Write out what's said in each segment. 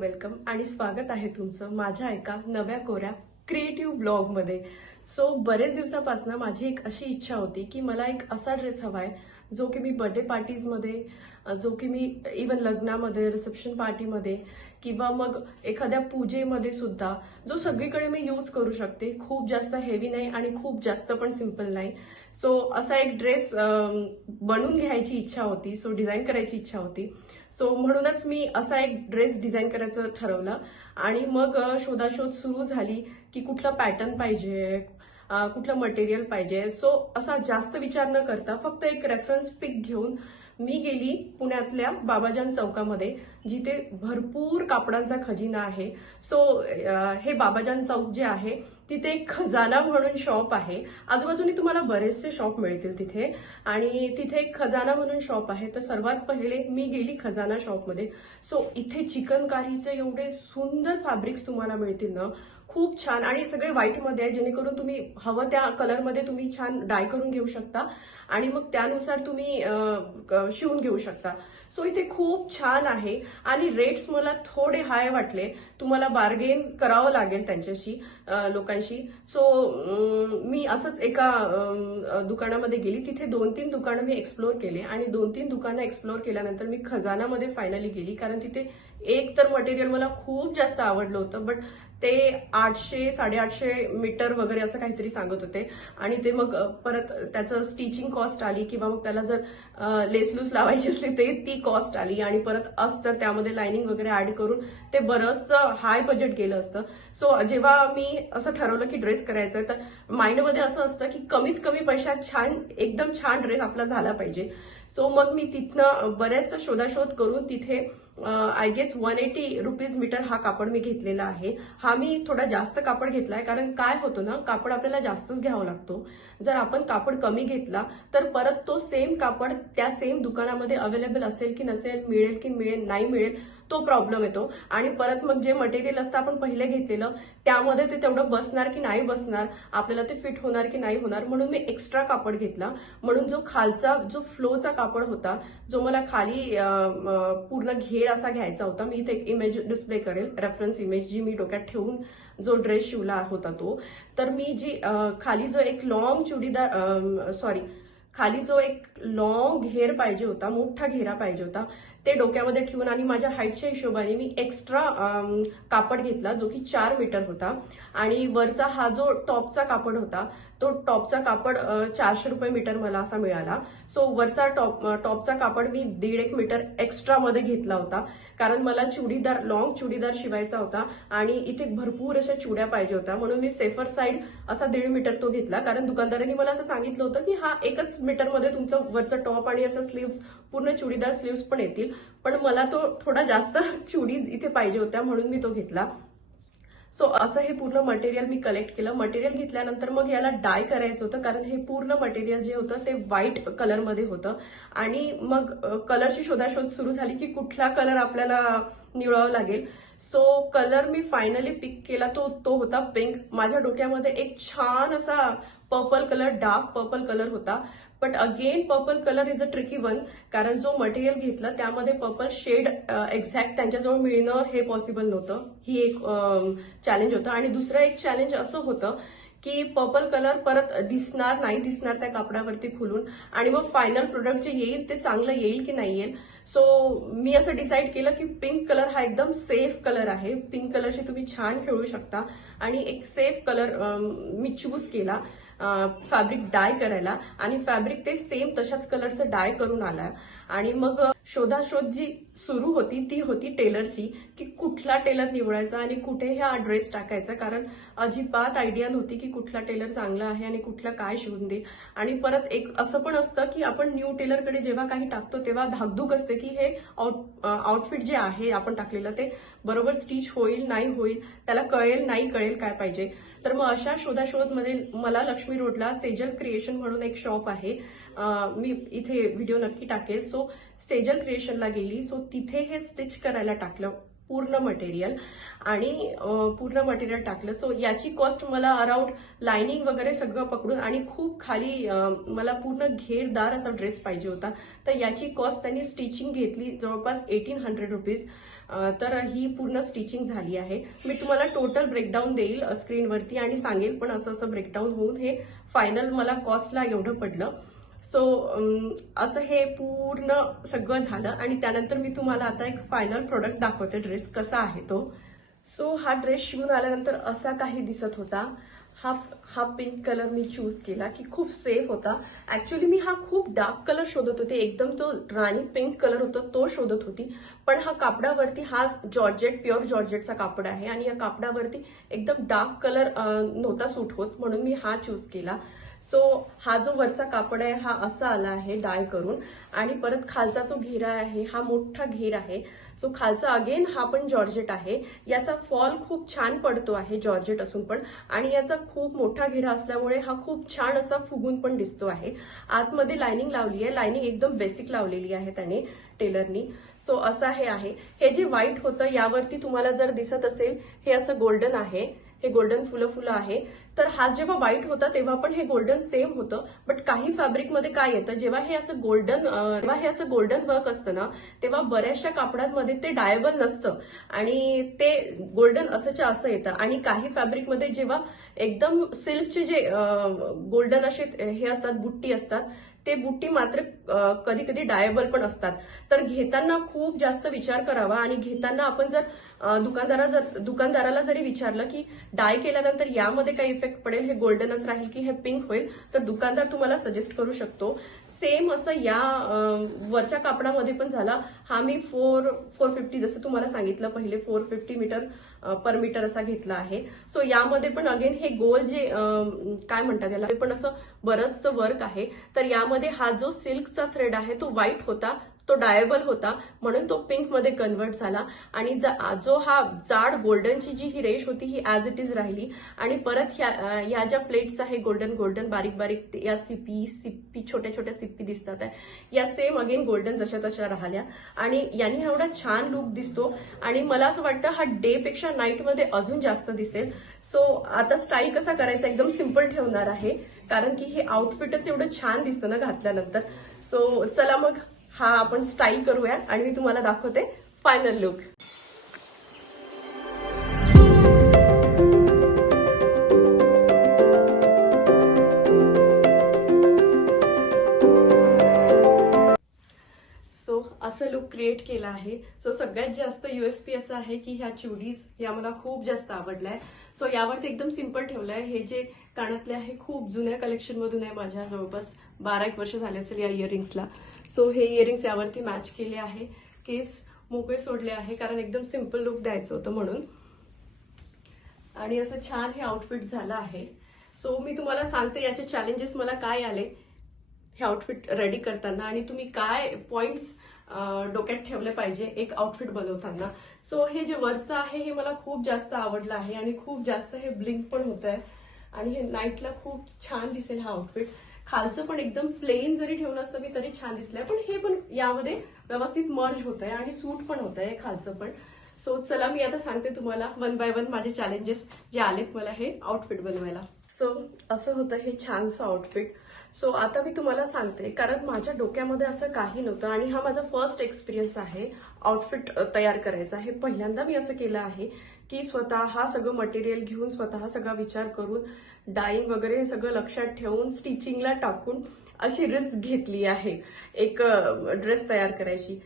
Welcome आणि स्वागत आहे तुमचं माझ्या एका नव्या कोऱ्या क्रिएटिव्ह ब्लॉग मध्ये. सो बरेच दिवसापासून माझी एक अशी इच्छा होती की मला एक असा ड्रेस हवाय जो की मी बर्थडे पार्टीजमध्ये, जो की मी इवन लग्नामध्ये, रिसेप्शन पार्टीमध्ये किंवा मग एखाद्या पूजेमध्ये सुद्धा जो सगळीकडे मी यूज करू शकते. खूप जास्त हेवी नाही आणि खूप जास्त पण सिंपल नाही. सो असा एक ड्रेस बनवून घ्यायची इच्छा होती, सो डिझाईन करायची इच्छा होती. सो म्हणूनच मी असा एक ड्रेस डिझाईन करायचं ठरवलं आणि मग शोधाशोध सुरू झाली की कुठला पॅटर्न पाहिजे, कुठलं मटेरियल पाहिजे. सो असा जास्त विचार न करता फक्त एक रेफरन्स पिक घेऊन मी गेली पुण्यातल्या बाबाजान चौकामध्ये, जिथे भरपूर कापडांचा खजिना आहे. सो हे बाबाजान चौक जे आहे तिथे एक खजाना म्हणून शॉप आहे. आजूबाजूने तुम्हाला बरेचसे शॉप मिळतील तिथे, आणि तिथे एक खजाना म्हणून शॉप आहे. तर सर्वात पहिले मी गेली खजाना शॉपमध्ये. सो इथे चिकनकारीचे एवढे सुंदर फॅब्रिक्स तुम्हाला मिळतील ना, खूप छान, आणि सगळे व्हाईटमध्ये आहे, जेणेकरून तुम्ही हवं त्या कलरमध्ये तुम्ही छान डाय करून घेऊ शकता आणि मग त्यानुसार तुम्ही शिवून घेऊ शकता. सो इथे खूप छान आहे आणि रेट्स मला थोडे हाय वाटले. तुम्हाला बार्गेन करावं लागेल त्यांच्याशी, लोकांशी. सो मी असंच एका दुकानामध्ये गेली. तिथे 2-3 दुकानं मी एक्सप्लोर केले आणि 2-3 दुकानं एक्सप्लोर केल्यानंतर मी खजानामध्ये फायनली गेली, कारण तिथे एक तर मटेरियल मला खूप जास्त आवडलं होतं, बट ते 800-850 मीटर वगैरे असं काहीतरी सांगत होते. आणि ते मग परत त्याचं स्टिचिंग कॉस्ट आली, किंवा मग त्याला जर लेसलूस लावायची असली ते ती कॉस्ट आली, आणि परत अस्तर त्यामध्ये लाइनिंग वगैरे ऍड करून ते बरंचसं हाय बजेट गेलं असतं. सो जेव्हा मी असं ठरवलं की ड्रेस करायचा आहे, तर माइंडमध्ये असं असतं की कमीत कमी पैशात एकदम छान ड्रेस आपला झाला पाहिजे. सो मग मी तिथनं बऱ्याच शोधाशोध करून तिथे आय गेस 180 रुपीज मीटर हा कापड मी घेतलेला आहे. हा मी थोडा जास्त कापड घेतलाय, कारण काय होतं ना, कापड आपल्याला जास्तच घ्यावा लागतो. जर आपण कापड कमी घेतला तर परत तो सेम कापड त्या सेम दुकानामध्ये अवेलेबल असेल की नसेल, मिळेल की नाही मिळेल, तो प्रॉब्लेम येतो. आणि परत मग जे मटेरियल असतं आपण पहिले घेतलेलं त्यामध्ये ते तेवढं बसणार की नाही बसणार, आपल्याला ते फिट होणार की नाही होणार, म्हणून मी एक्स्ट्रा कापड घेतला. म्हणून जो खालचा जो फ्लोचा कापड होता, जो मला खाली पूर्ण घेर असा घ्यायचा होता, मी इथे एक इमेज डिस्प्ले करेल, रेफरन्स इमेज जी मी डोक्यात ठेवून जो ड्रेस शिवला होता तो. तर मी जी खाली जो एक खाली जो एक लॉंग घेर पाहिजे होता, मोठा घेरा पाहिजे होता, ते डोक्यामध्ये ठेवून आणि माझ्या हाईटच्या हिशोबाने मी एक्स्ट्रा कापड घेतला, जो की 4 मीटर होता. आणि वरचा हा जो टॉपचा कापड होता, तो टॉपचा कापड 400 रुपये मीटर मला असा मिळाला. सो वरचा टॉपचा कापड मी 1.5 मीटर एक्स्ट्रा मध्ये घेतला होता, कारण मला लॉंग चुडीदार शिवायचा होता आणि इथे भरपूर अशा चुड्या पाहिजे होत्या. म्हणून मी सेफर साईड असा 1.5 मीटर तो घेतला, कारण दुकानदारांनी मला असं सांगितलं होतं की हा एकच मीटरमध्ये तुमचं वरचं टॉप आणि असं स्लीव्स, पूर्ण चुडीदार स्लीव्स पण येतील. पण मला तो थोडा जास्त चुडीज इथे पाहिजे होत्या, म्हणून मी तो घेतला. सो असं हे पूर्ण मटेरियल मी कलेक्ट केलं. मटेरियल घेतल्यानंतर मग याला डाय करायचं होतं, कारण हे पूर्ण मटेरियल जे होतं ते व्हाईट कलरमध्ये होतं. आणि मग कलरची शोधाशोध सुरू झाली की कुठला कलर आपल्याला निवडावा लागेल. सो कलर मी फायनली पिक केला, तो होता पिंक. माझ्या डोक्यामध्ये एक छान असा purple colour, dark purple colour होता. But again purple colour is a tricky one, कारण जो मटेरियल घेतलं त्यामध्ये पर्पल शेड एक्झॅक्ट त्यांच्याजवळ मिळणं हे पॉसिबल नव्हतं. ही एक चॅलेंज होतं. आणि दुसरं एक चॅलेंज असं होतं की पर्पल कलर परत नाही दिसणार त्या कापडावरती खुलून, आणि मग फायनल प्रोडक्ट जे येईल ते चांगलं येईल की नाही येईल. सो मी असं डिसाईड केलं की पिंक कलर हा एकदम सेफ कलर आहे. पिंक कलरशी तुम्ही छान खेळू शकता, आणि एक सेफ कलर मी चूज केला फॅब्रिक डाय करायला. आणि फॅब्रिक ते सेम तशाच कलरचं डाय करून आला. आणि मग शोधाशोध जी सुरू होती ती होती टेलरची, की कुठला टेलर निवडायचा आणि कुठे हा ड्रेस टाकायचा, कारण अजिबात आयडिया नव्हती की कुठला टेलर चांगला आहे आणि कुठला काय शिवून देईल. आणि परत एक असं पण असतं की आपण न्यू टेलरकडे जेव्हा काही टाकतो तेव्हा धाकधूक असते की हे आउटफिट जे आहे आपण टाकलेलं ते बरोबर स्टिच होईल नाही होईल, त्याला कळेल नाही कळेल काय पाहिजे. तर मग अशा शोधाशोधमध्ये मला लक्ष्मी रोडला सेजल क्रिएशन म्हणून एक शॉप आहे, मी इथे व्हिडिओ नक्की टाकेल. सो सेजल क्रिएशनला गेली. सो तिथे हे स्टिच करायला टाकलं. पूर्ण मटेरियल आणि पूर्ण मटेरियल टाकलं. सो याची कॉस्ट मला अराउंड लाइनिंग वगैरे सगळं पकडून आणि खूप खाली मला पूर्ण घेरदार असा ड्रेस पाहिजे होता. तर याची कॉस्ट त्यांनी स्टिचिंग घेतली जवळपास 1800 रुपीज. तर ही पूर्ण स्टिचिंग झाली आहे. मी तुम्हाला टोटल ब्रेकडाऊन देईल स्क्रीनवरती आणि सांगेल पण असं ब्रेकडाऊन होऊन हे फायनल मला कॉस्टला एवढं पडलं. सो असं हे पूर्ण सगळं झालं आणि त्यानंतर मी तुम्हाला आता एक फायनल प्रोडक्ट दाखवते ड्रेस कसा आहे तो. सो हा ड्रेस शिवून आल्यानंतर असा काही दिसत होता. हा पिंक कलर मी चूज केला की खूप सेफ होता. ऍक्च्युली मी हा खूप डार्क कलर शोधत होते, एकदम तो राणी पिंक कलर होता तो शोधत होती. पण हा कापडावरती हा जॉर्जेट प्युअर जॉर्जेटचा कापड आहे आणि या कापडावरती एकदम डार्क कलर नव्हता सूट होत म्हणून मी हा चूज केला. सो हा जो वरचा कापड आहे हा असा आला आहे डाय करून आणि परत खालचा जो घेरा आहे हा मोठा घेर आहे. सो खालचा अगेन हा पण जॉर्जेट आहे. याचा फॉल खूप छान पडतो आहे जॉर्जेट असून पण आणि याचा खूप मोठा घेरा असल्यामुळे हा खूप छान असा फुगून पण दिसतो आहे. आतमध्ये लाइनिंग लावली आहे, लाइनिंग एकदम बेसिक लावलेली आहे त्याने टेलरनी. सो असं हे आहे. हे जे व्हाईट होतं यावरती तुम्हाला जर दिसत असेल हे असं गोल्डन आहे, हे गोल्डन फुलं आहे. तर हा जेव्हा व्हाईट होता तेव्हा पण हे गोल्डन सेम होतं. बट काही फॅब्रिकमध्ये काय येतं जेव्हा हे असं गोल्डन वर्क असतं ना तेव्हा बऱ्याचशा कापडांमध्ये ते डायबल नसतं आणि ते गोल्डन असंच्या असं येतं. आणि काही फॅब्रिकमध्ये जेव्हा एकदम सिल्कचे जे गोल्डन असे हे असतात बुट्टी असतात ते बुट्टी मात्र कधी कधी डायबल पण असतात. तर घेताना खूप जास्त विचार करावा आणि घेताना आपण जर दुकानदाराला जरी विचारलं की डाय केल्यानंतर यामध्ये काही इफेक्ट पडेल, हे गोल्डनच राहील की हे पिंक होईल, तर दुकानदार तुम्हाला सजेस्ट करू शकतो. सेम असं या वरच्या कापडामध्ये पण झाला. हा मी 450 जसं तुम्हाला सांगितलं पहिले 450 मीटर पर मीटर असा घेतला आहे. सो यामध्ये पण अगेन हे गोल जे काय म्हणतात याला पण असं बरंचसं वर्क आहे. तर यामध्ये हा जो सिल्कचा थ्रेड आहे तो व्हाईट होता, तो डायबल होता म्हणून तो पिंक मध्ये कन्वर्ट झाला आणि जो हा जाड गोल्डनची जी ही रेश होती ही ऍज इट इज राहिली. आणि परत ह्या ज्या प्लेट्स आहे गोल्डन बारीक बारीक या सिप्पी छोट्या छोट्या सिप्पी दिसतात आहे, या सेम अगेन गोल्डन जशा तशा राहिल्या आणि यांनी एवढा छान लुक दिसतो. आणि मला असं वाटतं हा डे पेक्षा नाईट मध्ये अजून जास्त दिसेल. सो आता स्टाईल कसा करायचा एकदम सिंपल ठेवणार आहे कारण की हे आउटफिटच एवढं छान दिसतं ना घातल्यानंतर. सो चला मग हा आपण स्टाईल करूया आणि मी तुम्हाला दाखवते फायनल लुक. सो असं लुक क्रिएट केला आहे. सो सगळ्यात जास्त USP असं आहे की ह्या चुडीज या मला खूप जास्त आवडल्या. सो यावरती एकदम सिंपल ठेवलंय. हे जे कानातले आहे खूप जुन्या कलेक्शन मधून आहे, माझ्या जवळपास 12 वर्ष झाले असेल या इयरिंग्सला. सो हे इयरिंग्स यावरती मॅच केले आहे. केस मोकळे सोडले आहे कारण एकदम सिंपल लुक द्यायचं होतं म्हणून. आणि असं छान हे आउटफिट झालं आहे. सो मी तुम्हाला सांगते याचे चॅलेंजेस मला काय आले हे आउटफिट रेडी करताना आणि तुम्ही काय पॉइंट्स डोक्यात ठेवले पाहिजे एक आउटफिट बनवताना. सो हे जे वरचं आहे हे मला खूप जास्त आवडलं आहे आणि खूप जास्त हे ब्लिंक पण होत आहे आणि हे नाईटला खूप छान दिसेल हा आउटफिट. खालचं पण एकदम प्लेन जरी ठेवलं असतं मी तरी छान दिसलंय, पण हे पण यामध्ये व्यवस्थित मर्ज होत आहे आणि सूट पण होत आहे खालचं पण. सो चला मी आता सांगते तुम्हाला 1 बाय 1 माझे चॅलेंजेस जे आलेत मला हे आउटफिट बनवायला. सो असं होतं हे छानसं आउटफिट. सो आता मी तुम्हाला सांगते कारण माझ्या डोक्यामध्ये असं काही नव्हतं आणि हा माझा फर्स्ट एक्सपिरियन्स आहे आउटफिट तयार करायचा. हे पहिल्यांदा मी असं केलं आहे की स्वतः हा सगळं मटेरियल घेऊन स्वतः सगळा विचार करून डाईंग वगैरे हे सगळं लक्षात ठेवून स्टिचिंगला टाकून अशी रिस्क घेतली आहे एक ड्रेस तयार करायची.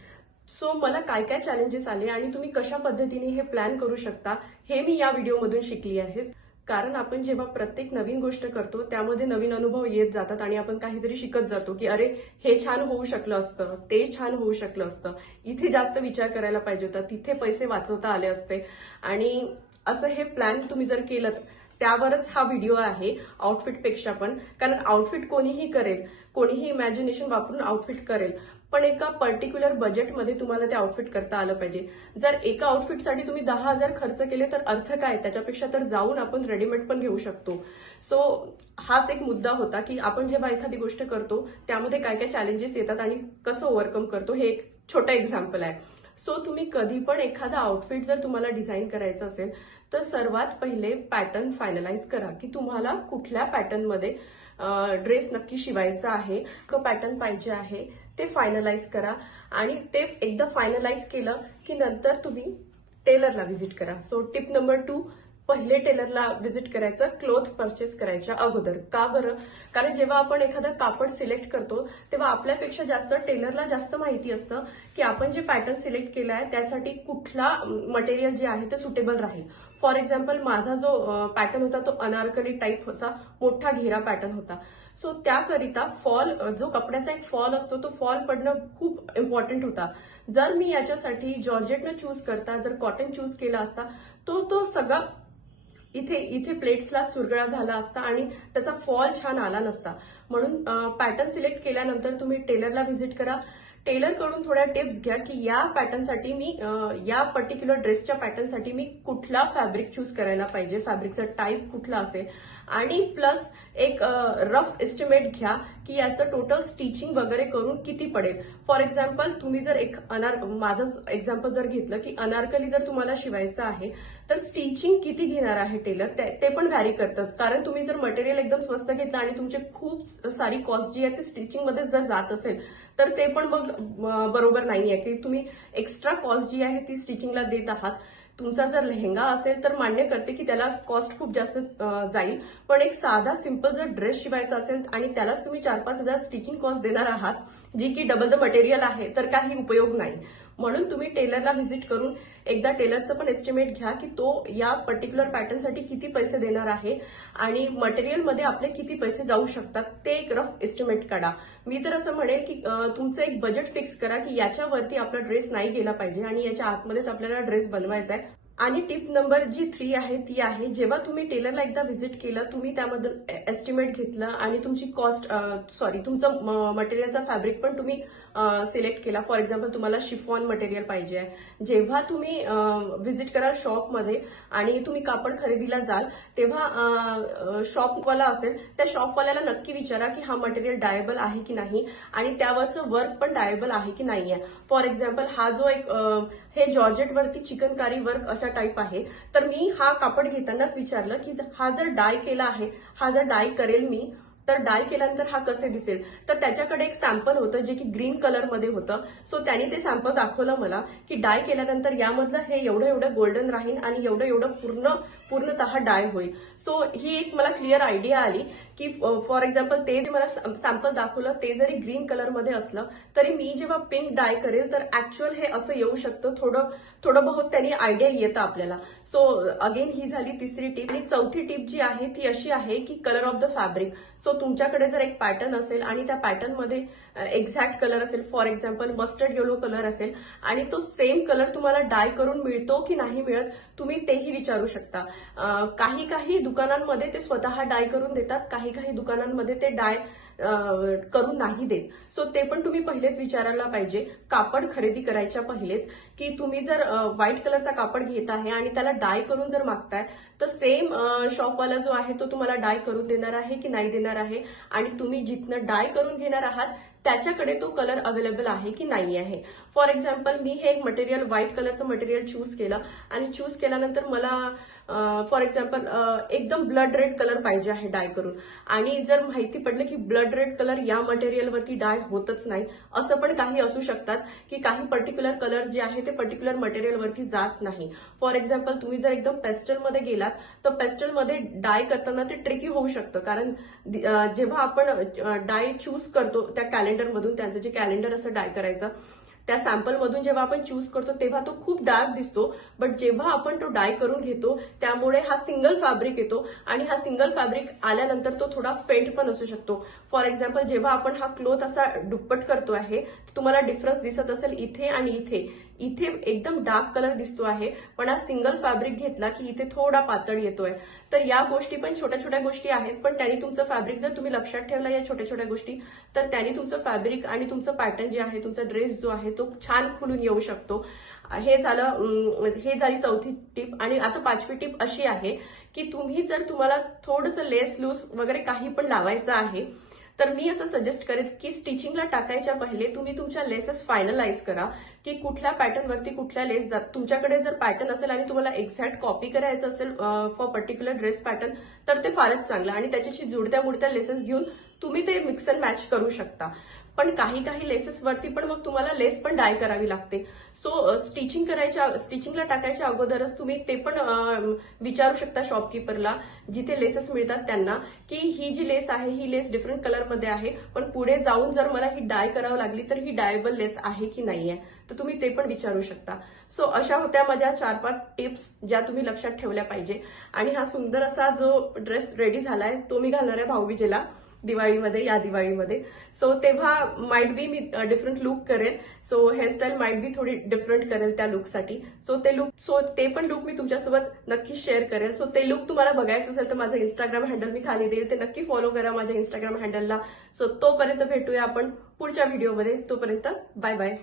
सो मला काय काय चॅलेंजेस आले आणि तुम्ही कशा पद्धतीने हे प्लॅन करू शकता हे मी या व्हिडिओमधून शिकली आहे. कारण आपण जेव्हा प्रत्येक नवीन गोष्ट करतो त्यामध्ये नवीन अनुभव येत जातात आणि आपण काहीतरी शिकत जातो की अरे हे छान होऊ शकलं असतं, ते छान होऊ शकलं असतं, इथे जास्त विचार करायला पाहिजे होता, तिथे पैसे वाचवता आले असते. आणि असं हे प्लॅन तुम्ही जर केलं त्यावरच हा व्हिडिओ आहे आउटफिटपेक्षा पण. कारण आउटफिट कोणीही करेल, कोणीही इमॅजिनेशन वापरून आउटफिट करेल, पण एका पर्टिक्युलर बजेटमध्ये तुम्हाला ते आउटफिट करता आलं पाहिजे. जर एका आउटफिटसाठी तुम्ही 10,000 खर्च केले तर अर्थ काय, त्याच्यापेक्षा तर जाऊन आपण रेडीमेड पण घेऊ शकतो. सो हाच एक मुद्दा होता की आपण जेव्हा एखादी गोष्ट करतो त्यामध्ये काय काय चॅलेंजेस येतात आणि कसं ओव्हरकम करतो हे एक छोटं एक्झाम्पल आहे. सो तुम्ही कधी पण एखादा आउटफिट जर तुम्हाला डिझाईन करायचं असेल तर सर्वात पहिले पॅटर्न फायनलाइज करा की तुम्हाला कुठल्या पॅटर्नमध्ये ड्रेस नक्की शिवायचा आहे, पॅटर्न पाहिजे आहे ते फायनलाइज करा. आणि ते एकदा फायनलाइज केलं की नंतर तुम्ही टेलरला व्हिजिट करा. सो टिप नंबर 2, पहिले टेलरला व्हिजिट करायचं क्लोथ परचेस करायच्या अगोदर. का बरं? कारण जेव्हा आपण एखादं कापड सिलेक्ट करतो तेव्हा आपल्यापेक्षा जास्त टेलरला जास्त माहिती असतं की आपण जे पॅटर्न सिलेक्ट केला आहे त्यासाठी कुठला मटेरियल जे आहे ते सुटेबल राहील. फॉर एक्झाम्पल माझा जो पॅटर्न होता तो अनारकली टाईप होता, मोठा घेरा पॅटर्न होता. सो त्याकरिता फॉल, जो कपड्याचा एक फॉल असतो तो फॉल पडणं खूप इम्पॉर्टंट होता. जर मी याच्यासाठी जॉर्जेटनं चूज करता जर कॉटन चूज केला असता तो सगळा इथे प्लेट्सला चुरगळा झाला असता आणि त्याचा फॉल छान आला नसता. म्हणून पॅटर्न सिलेक्ट केल्यानंतर तुम्ही टेलरला व्हिजिट करा. टेलरकडून थोड्या टिप्स घ्या की या पॅटर्नसाठी मी या पर्टिक्युलर ड्रेसच्या पॅटर्नसाठी मी कुठला फॅब्रिक चूज करायला पाहिजे, फॅब्रिकचा टाईप कुठला असेल, आणि प्लस एक रफ एस्टिमेट घ्या की याचं टोटल स्टिचिंग वगैरे करून किती पडेल. फॉर एक्झाम्पल तुम्ही जर माझं एक्झाम्पल जर घेतलं की अनारकली जर तुम्हाला शिवायचं आहे तर स्टिचिंग किती घेणार आहे टेलर ते पण व्हॅरी करतं. कारण तुम्ही जर मटेरियल एकदम स्वस्त घेतलं आणि तुमचे खूप सारी कॉस्ट जी आहे ती स्टिचिंगमध्ये जर जात असेल तर ते पण मग बरोबर नाहीये की तुम्ही एक्स्ट्रा कॉस्ट जी आहे ती स्टिचिंगला देत आहात. तुमचा जर लेहंगा असेल तर मान्य करते की त्याला कॉस्ट खूप जास्त जाईल, पण एक साधा सिंपल जर ड्रेस शिवायचा असेल आणि त्यालाच तुम्ही 4-5 हजार स्टिचिंग कॉस्ट देणार आहात जी की डबल द मटेरियल आहे तर काही उपयोग नाही. म्हणून तुम्ही टेलरला व्हिजिट करून एकदा टेलरचं पण एस्टिमेट घ्या की तो या पर्टिक्युलर पॅटर्नसाठी किती पैसे देणार आहे आणि मटेरियलमध्ये आपले किती पैसे जाऊ शकतात ते एक रफ एस्टिमेट काढा. मी तर असं म्हणेल की तुमचं एक बजेट फिक्स करा की याच्यावरती आपला ड्रेस नाही गेला पाहिजे आणि याच्या आतमध्येच आपल्याला ड्रेस बनवायचा आहे. आणि टिप नंबर जी 3 आहे ती आहे, जेव्हा तुम्ही टेलरला एकदा व्हिजिट केलं, तुम्ही त्यामधून एस्टिमेट घेतलं आणि तुमची तुमचं मटेरियलचा फॅब्रिक पण तुम्ही सिलेक्ट केला. फॉर एक्झाम्पल तुम्हाला शिफॉन मटेरियल पाहिजे आहे. जेव्हा तुम्ही व्हिजिट कराल शॉपमध्ये आणि तुम्ही कापड खरेदीला जाल तेव्हा शॉपवाला असेल त्या शॉपवाल्याला नक्की विचारा की हा मटेरियल डायबल आहे की नाही आणि त्यावरचं वर्क पण डायबल आहे की नाही आहे. फॉर एक्झाम्पल हा जो एक हे जॉर्जेटवरती चिकनकारी वर्क अशा टाईप आहे, तर मी हा कापड घेतानाच विचारलं की हा जर डाय केला आहे, हा जर डाय करेल मी तर डाय केल्यानंतर हा कसे दिसेल. तर त्याच्याकडे एक सॅम्पल होतं जे की ग्रीन कलरमध्ये होतं. सो त्यांनी ते सॅम्पल दाखवलं मला की डाय केल्यानंतर यामधलं हे एवढं गोल्डन राहील आणि एवढं पूर्णतः डाय होईल. सो ही एक मला क्लिअर आयडिया आली की फॉर एक्झाम्पल ते जे मला सॅम्पल दाखवलं ते जरी ग्रीन कलरमध्ये असलं तरी मी जेव्हा पिंक डाय करेल तर ऍक्च्युअल हे असं येऊ शकतं. थोडं बहुत त्यांनी आयडिया येतं आपल्याला. सो अगेन ही झाली तिसरी टीप. आणि चौथी टीप जी आहे ती अशी आहे की colour of the fabric. So तुमच्याकडे जर एक पॅटर्न असेल आणि त्या पॅटर्नमध्ये एक्झॅक्ट कलर असेल, for example mustard yellow colour असेल आणि तो सेम कलर तुम्हाला डाय करून मिळतो की नाही मिळत तुम्ही तेही विचारू शकता. काही दुकानांमध्ये ते स्वतः डाय करून देतात, काही दुकानांमध्ये ते डाय करून नाही देत. सो ते पण तुम्ही पहिलेच विचारायला पाहिजे कापड खरेदी करायच्या पहिलेच की तुम्ही जर व्हाईट कलरचा कापड घेत आहे आणि त्याला डाय करून जर मागताय तर सेम शॉपवाला जो आहे तो तुम्हाला डाय करून देणार आहे की नाही देणार आहे आणि तुम्ही जिथनं डाय करून घेणार आहात त्याच्याकडे तो कलर अवेलेबल आहे की नाही आहे. फॉर एक्झाम्पल मी हे एक मटेरियल व्हाईट कलरचं मटेरियल चूज केलं आणि चूज केल्यानंतर मला फॉर एक्झाम्पल एकदम ब्लड रेड कलर पाहिजे आहे डाय करून आणि जर माहिती पडलं की ब्लड रेड कलर या मटेरियलवरती डाय होतच नाही, असं पण काही असू शकतात की काही पर्टिक्युलर कलर जे आहे ते पर्टिक्युलर मटेरियलवरती जात नाही. फॉर एक्झाम्पल तुम्ही जर एकदम पेस्टलमध्ये गेलात तर पेस्टलमध्ये डाय करताना ते ट्रिकी होऊ शकतं कारण जेव्हा आपण डाय चूज करतो त्या कॅलेंडरमधून, त्यांचं जे कॅलेंडर असं डाय करायचं त्या सॅम्पलमधून जेव्हा आपण चूज करतो तेव्हा तो खूप डार्क दिसतो, बट जेव्हा आपण तो डाय करून घेतो त्यामुळे हा सिंगल फॅब्रिक येतो आणि हा सिंगल फॅब्रिक आल्यानंतर तो थोडा फेंट पण असू शकतो. फॉर एक्झाम्पल जेव्हा आपण हा क्लोथ असा दुप्पट करतो आहे तुम्हाला डिफरन्स दिसत असेल इथे आणि इथे एकदम डार्क कलर दिसतो आहे, पण हा सिंगल फॅब्रिक घेतला की इथे थोडा पातळ येतोय. तर या गोष्टी पण छोट्या गोष्टी आहेत, पण त्यांनी तुमचं फॅब्रिक जर तुम्ही लक्षात ठेवला या छोट्या गोष्टी तर त्यांनी तुमचं फॅब्रिक आणि तुमचं पॅटर्न जे आहे, तुमचा ड्रेस जो आहे तो छान खुलून येऊ शकतो. हे झाली चौथी टिप. आणि आता पाचवी टिप अशी आहे की तुम्हाला थोडंसं लेस लूज वगैरे काही पण लावायचं आहे तर मी असं सजेस्ट करेन की स्टिचिंगला टाकायच्या पहिले तुम्ही तुमच्या लेसेस फायनलाइज करा की कुठल्या पॅटर्नवरती कुठल्या लेस जात. तुमच्याकडे जर पॅटर्न असेल आणि तुम्हाला एक्झॅक्ट कॉपी करायचं असेल फॉर पर्टिक्युलर ड्रेस पॅटर्न तर ते फारच चांगलं आणि त्याच्याशी जुडत्या मुडत्या लेसेस घेऊन तुम्ही ते मिक्स अँड मॅच करू शकता. पण काही लेसेस वरती पण मग तुम्हाला लेस पण डाय करावी लागते. सो स्टिचिंगला टाकायच्या अगोदरच तुम्ही ते पण विचारू शकता शॉपकीपरला जिथे लेसेस मिळतात त्यांना की ही जी लेस आहे ही लेस डिफरंट कलरमध्ये आहे, पण पुढे जाऊन जर मला ही डाय करावी लागली तर ही डायबल लेस आहे की नाहीये, तर तुम्ही ते पण विचारू शकता. सो अशा होत्या माझ्या 4-5 टिप्स ज्या तुम्ही लक्षात ठेवल्या पाहिजे. आणि हा सुंदर असा जो ड्रेस रेडी झालाय तो मी घालणार आहे भाऊबीजेला या दिवाळीमध्ये. सो तेव्हा might be me different look करेल. सो हेअरस्टाईल माइट बी थोडी डिफरंट करेल त्या लुकसाठी. सो ते पण लुक मी तुमच्यासोबत नक्की शेअर करेल. सो ते लुक तुम्हाला बघायचं असेल तर माझं इंस्टाग्राम हँडल मी खाली देईल, ते नक्की फॉलो करा माझ्या इंस्टाग्राम हँडलला. सो तोपर्यंत भेटूया आपण पुढच्या व्हिडिओमध्ये. तोपर्यंत बाय बाय.